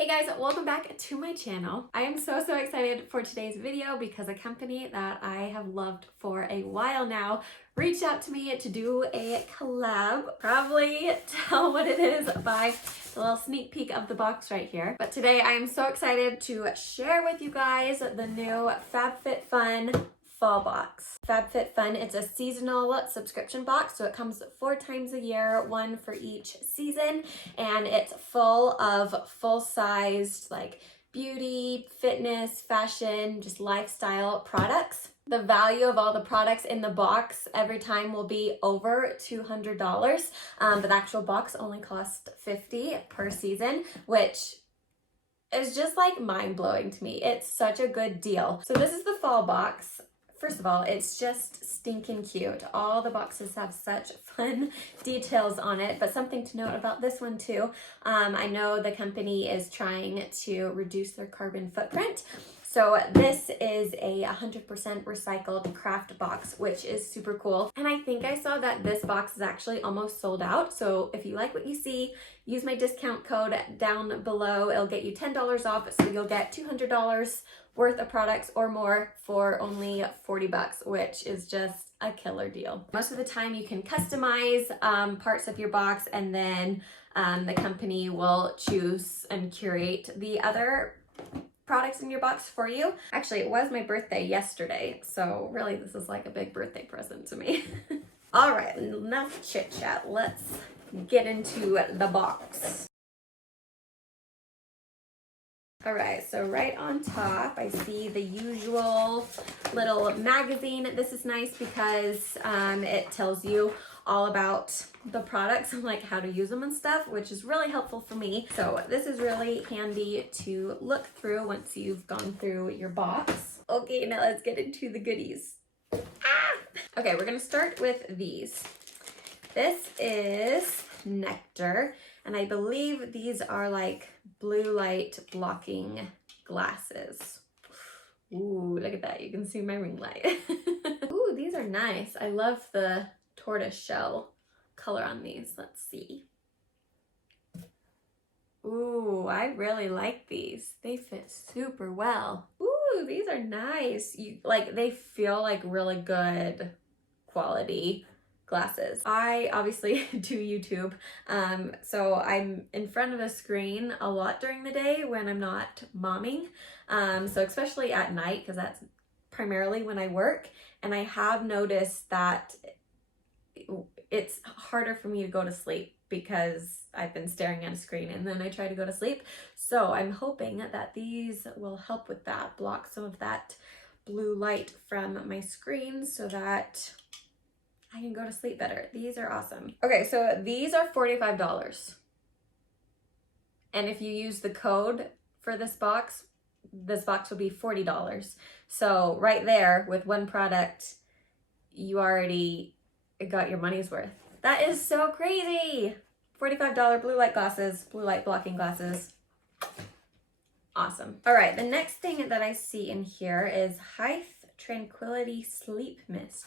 Hey guys, welcome back to my channel. I am so excited for today's video because a company that I have loved for a while now reached out to me to do a collab. Probably tell what it is by the little sneak peek of the box right here. But today I am so excited to share with you guys the new FabFitFun Fall box. FabFitFun, it's a seasonal subscription box, so it comes 4 times a year, one for each season, and it's full of full-sized like beauty, fitness, fashion, just lifestyle products. The value of all the products in the box every time will be over $200, but the actual box only costs $50 per season, which is just like mind-blowing to me. It's such a good deal. So this is the fall box. First of all, it's just stinking cute. All the boxes have such fun details on it, but something to note about this one too. I know the company is trying to reduce their carbon footprint. So this is a 100% recycled craft box, which is super cool. And I think I saw that this box is actually almost sold out. So if you like what you see, use my discount code down below. It'll get you $10 off. So you'll get $200 worth of products or more for only 40 bucks, which is just a killer deal. Most of the time you can customize parts of your box, and then the company will choose and curate the other products in your box for you. Actually, it was my birthday yesterday, so really this is like a big birthday present to me. All right, enough chit chat. Let's get into the box. All right, so right on top, I see the usual little magazine. This is nice because it tells you all about the products and like how to use them and stuff, which is really helpful for me. So this is really handy to look through once you've gone through your box. Okay, now let's get into the goodies. Okay, we're gonna start with these. This is Nectar, and I believe these are like blue light blocking glasses. Ooh, look at that. You can see my ring light. Ooh, these are nice. I love the tortoise shell color on these. Let's see. Ooh, I really like these. They fit super well. Ooh, these are nice. They feel like really good quality glasses. I obviously do YouTube, so I'm in front of a screen a lot during the day when I'm not momming, so especially at night, because that's primarily when I work, and I have noticed that it's harder for me to go to sleep because I've been staring at a screen and then I try to go to sleep. So I'm hoping that these will help with that, block some of that blue light from my screen so that I can go to sleep better. These are awesome. Okay, so these are $45. And if you use the code for this box will be $40. So right there with one product, you already got your money's worth. That is so crazy. $45 blue light glasses, blue light blocking glasses. Awesome. All right, the next thing that I see in here is Tranquility Sleep Mist.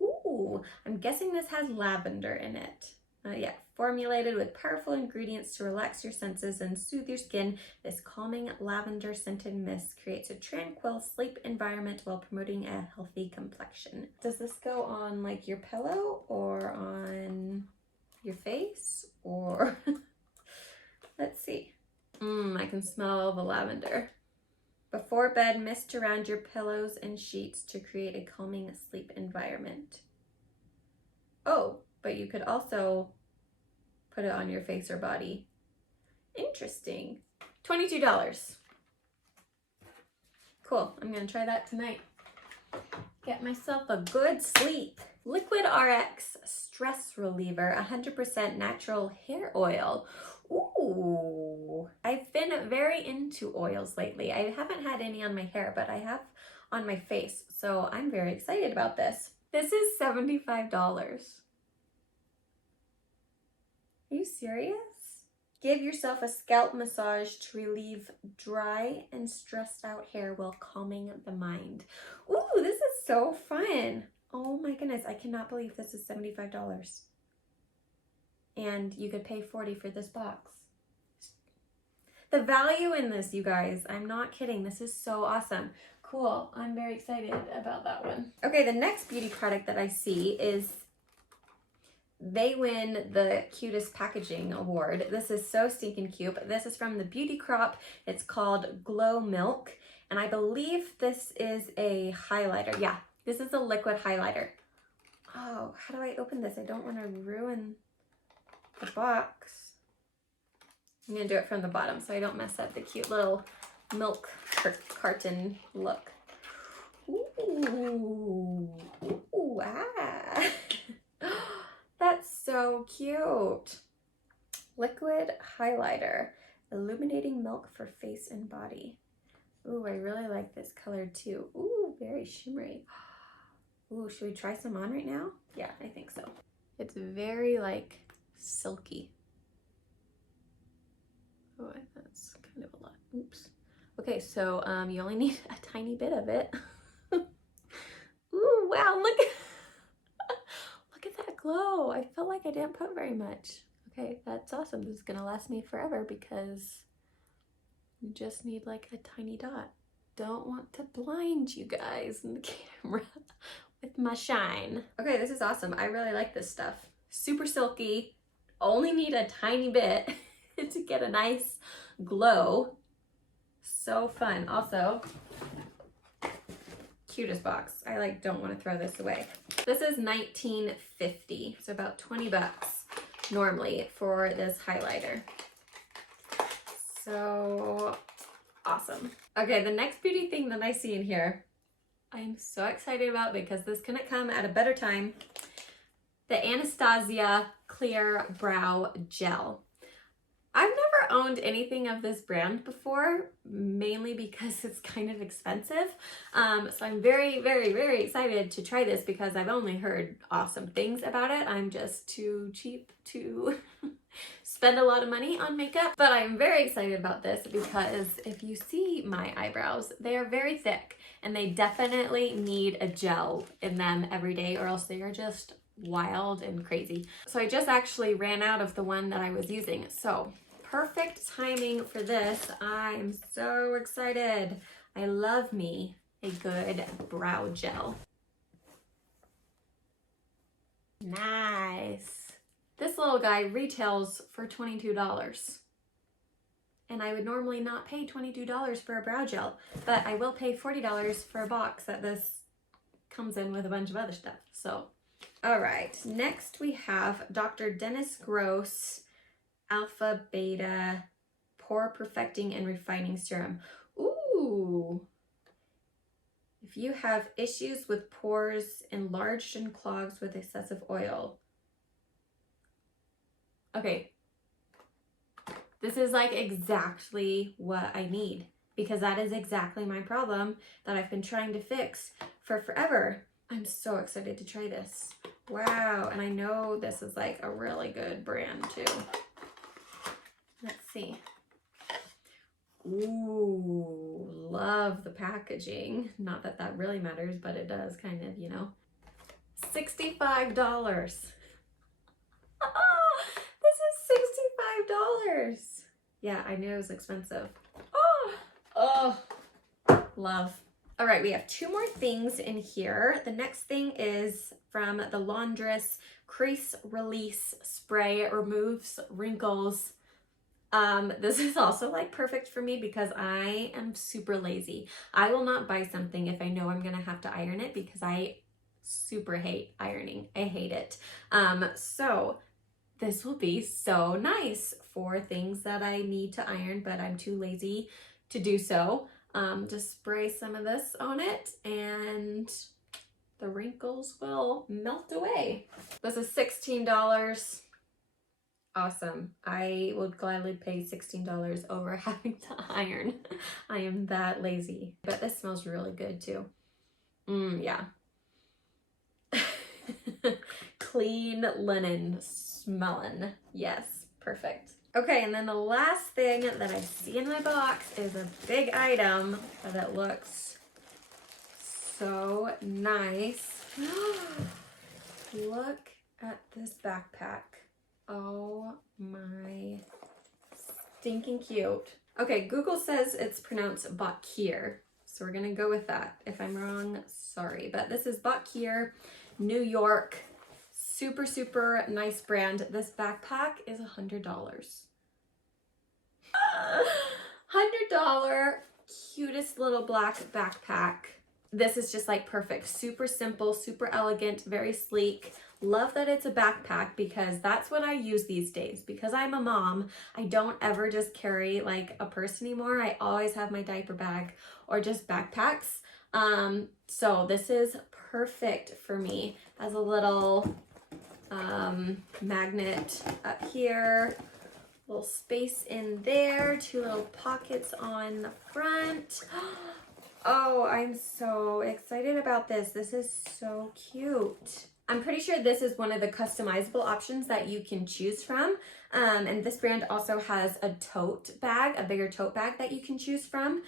Ooh, I'm guessing this has lavender in it. Yeah, formulated with powerful ingredients to relax your senses and soothe your skin, this calming lavender scented mist creates a tranquil sleep environment while promoting a healthy complexion. Does this go on like your pillow or on your face or let's see. I can smell the lavender. Before bed, mist around your pillows and sheets to create a calming sleep environment. Oh, but you could also put it on your face or body. Interesting. $22. Cool. I'm going to try that tonight. Get myself a good sleep. Liquid RX Stress Reliever, 100% natural hair oil. Ooh, I've been very into oils lately. I haven't had any on my hair, but I have on my face. So I'm very excited about this. This is $75. Are you serious? Give yourself a scalp massage to relieve dry and stressed out hair while calming the mind. Ooh, this is so fun. Oh my goodness, I cannot believe this is $75. And you could pay $40 for this box. The value in this, you guys, I'm not kidding. This is so awesome. Cool. I'm very excited about that one. Okay, the next beauty product that I see is they win the cutest packaging award. This is so stinking cute. This is from the Beauty Crop. It's called Glow Milk. And I believe this is a highlighter. Yeah, this is a liquid highlighter. Oh, how do I open this? I don't want to ruin the box. I'm going to do it from the bottom so I don't mess up the cute little milk carton look. Ooh, ooh, ah. That's so cute. Liquid highlighter, illuminating milk for face and body. Ooh, I really like this color too. Ooh, very shimmery. Ooh, should we try some on right now? Yeah, I think so. It's very like silky. Oh, that's kind of a lot. Oops. Okay, so you only need a tiny bit of it. Ooh, wow, look at that glow. I felt like I didn't put very much. Okay, that's awesome. This is gonna last me forever because you just need like a tiny dot. Don't want to blind you guys in the camera with my shine. Okay, this is awesome. I really like this stuff. Super silky. Only need a tiny bit to get a nice glow. So fun. Also, cutest box. I like don't want to throw this away. This is $19.50, so about 20 bucks normally for this highlighter. So awesome. Okay, the next beauty thing that I see in here, I'm so excited about because this couldn't come at a better time. The Anastasia Clear Brow Gel. I've never owned anything of this brand before, mainly because it's kind of expensive. So I'm very, very, very excited to try this because I've only heard awesome things about it. I'm just too cheap to spend a lot of money on makeup. But I'm very excited about this because if you see my eyebrows, they are very thick and they definitely need a gel in them every day or else they are just wild and crazy. So I just actually ran out of the one that I was using. So perfect timing for this. I'm so excited. I love me a good brow gel. Nice. This little guy retails for $22. And I would normally not pay $22 for a brow gel, but I will pay $40 for a box that this comes in with a bunch of other stuff. So, all right, next we have Dr. Dennis Gross Alpha Beta Pore Perfecting and Refining Serum. Ooh. If you have issues with pores enlarged and clogged with excessive oil. Okay. This is like exactly what I need because that is exactly my problem that I've been trying to fix for forever. I'm so excited to try this. Wow. And I know this is like a really good brand too. Let's see. Ooh, love the packaging. Not that that really matters, but it does kind of, you know. $65. This is $65. Yeah, I knew it was expensive. Oh, love. All right, we have two more things in here. The next thing is from the Laundress Crease Release Spray. It removes wrinkles. This is also like perfect for me because I am super lazy. I will not buy something if I know I'm gonna have to iron it because I super hate ironing. I hate it. So this will be so nice for things that I need to iron, but I'm too lazy to do so. Just spray some of this on it and the wrinkles will melt away. This is $16. Awesome. I would gladly pay $16 over having to iron. I am that lazy. But this smells really good too. Yeah. Clean linen smelling. Yes, perfect. Okay, and then the last thing that I see in my box is a big item, but it looks so nice. Look at this backpack. Oh my stinking cute. Okay, Google says it's pronounced Bakir, so we're gonna go with that. If I'm wrong, sorry, but this is Bakir, New York. Super, super nice brand. This backpack is $100. $100 cutest little black backpack. This is just like perfect. Super simple, super elegant, very sleek. Love that it's a backpack because that's what I use these days. Because I'm a mom, I don't ever just carry like a purse anymore. I always have my diaper bag or just backpacks. So this is perfect for me. Has a little magnet up here, little space in there, 2 little pockets on the front. Oh, I'm so excited about this. This is so cute. I'm pretty sure this is one of the customizable options that you can choose from. And this brand also has a tote bag, a bigger tote bag that you can choose from,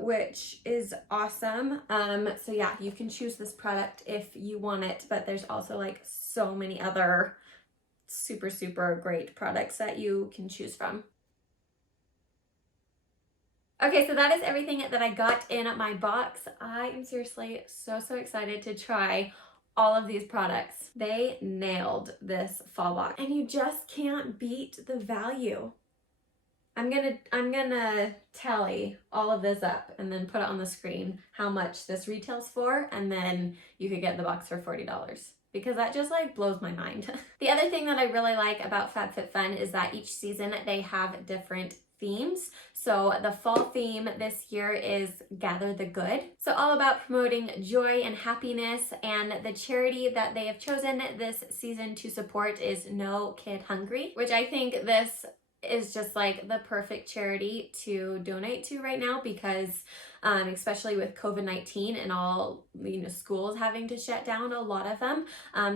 which is awesome. So yeah, you can choose this product if you want it, but there's also like so many other super, super great products that you can choose from. Okay, so that is everything that I got in my box. I am seriously so, so excited to try all of these products. They nailed this fall box and you just can't beat the value. I'm gonna tally all of this up and then put it on the screen how much this retails for, and then you could get the box for $40. Because that just like blows my mind. The other thing that I really like about FabFitFun is that each season they have different themes. So the fall theme this year is Gather the Good. So all about promoting joy and happiness, and the charity that they have chosen this season to support is No Kid Hungry, which I think this is just like the perfect charity to donate to right now because especially with COVID-19 and all, schools having to shut down, a lot of them,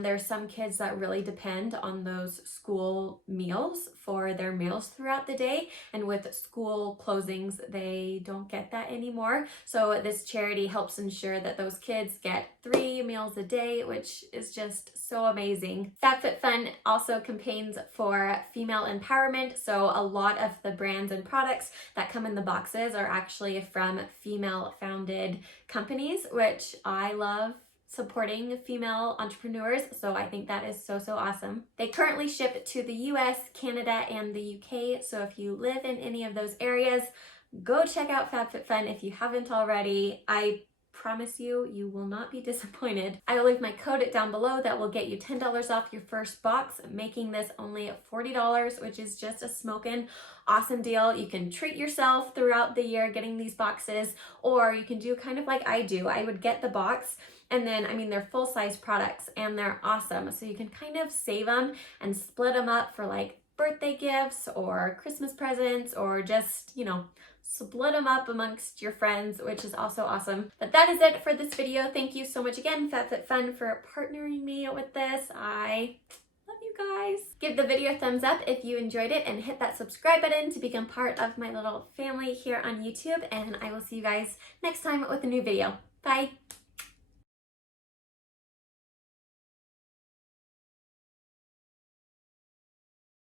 there's some kids that really depend on those school meals for their meals throughout the day, and with school closings they don't get that anymore. So this charity helps ensure that those kids get 3 meals a day, which is just so amazing. FabFitFun also campaigns for female empowerment, so a lot of the brands and products that come in the boxes are actually from female-founded companies, which I love supporting female entrepreneurs, so I think that is so, so awesome. They currently ship to the US, Canada, and the UK, so if you live in any of those areas, go check out FabFitFun if you haven't already. I promise you, you will not be disappointed. I will leave my code down below that will get you $10 off your first box, making this only $40, which is just a smoking awesome deal. You can treat yourself throughout the year getting these boxes, or you can do kind of like I do. I would get the box, and then, they're full-size products and they're awesome. So you can kind of save them and split them up for like birthday gifts or Christmas presents, or just, split them up amongst your friends, which is also awesome. But that is it for this video. Thank you so much again, FabFitFun, for partnering me with this. I love you guys. Give the video a thumbs up if you enjoyed it, and hit that subscribe button to become part of my little family here on YouTube. And I will see you guys next time with a new video. Bye.